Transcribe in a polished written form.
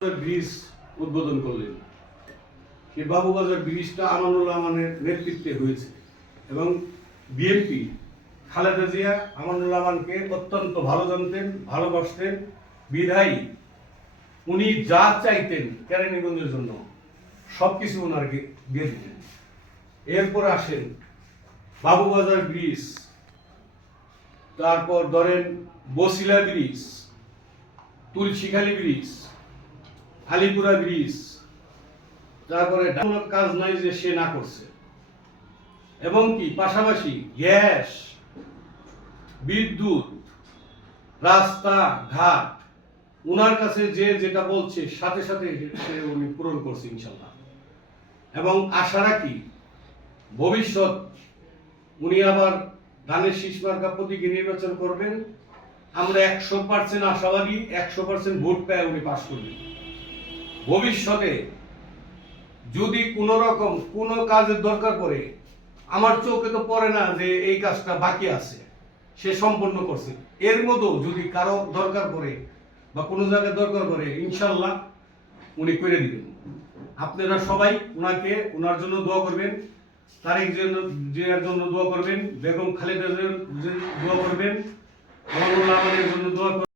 Bridge উদ্বোধন করলেন। এই বাবুবাজার ব্রিজটা আমানুল্লাহ আমানের নেতৃত্বে হয়েছে এবং বিএনপি খালেদা জিয়া আমানুল্লাহ আমানকে অত্যন্ত ভালো জানতেন, ভালোবাসতেন। বিধায়ী উনি যা চাইতেন কেরানীগঞ্জের জন্য সবকিছু ওনাকে দিয়ে দিতেন। এরপর আসেন বাবুবাজার ব্রিজ, তারপর ধরেন Basila bridge, Tulsikhali bridge, Alipura bridge, তারপরে কাজ নাই যে সে না করছে। এবং কি পাশাপাশি গ্যাস, বিদ্যুৎ, রাস্তা ঘাট উনার কাছে যে যেটা বলছে সাথে সাথে সে উনি পূরণ করছে ইনশাল্লাহ। এবং আশা রাখি ভবিষ্যৎ উনি আবার ধানের শীষ মার্কা প্রতীকে নির্বাচন করবেন। আমরা 100% আশাবাদী, 100% ভোট পেয়ে উনি পাশ করবেন। ভবিষ্যতে যদি কোন রকম কোন কাজের দরকার পড়ে, আমার চোখে তো পড়ে না যে এই কাজটা বাকি আছে, সে সম্পন্ন করছে, এর মতো যদি কারো দরকার পড়ে বা কোনো জায়গায় দরকার পড়ে ইনশাল্লাহ উনি করে দিবেন। আপনারা সবাই উনাকে উনার জন্য দোয়া করবেন, তারেক জিয়ার জন্য দোয়া করবেন, বেগম খালেদা জিয়ার দোয়া করবেন, আমানুল্লাহ আমানের জন্য দোয়া করবেন।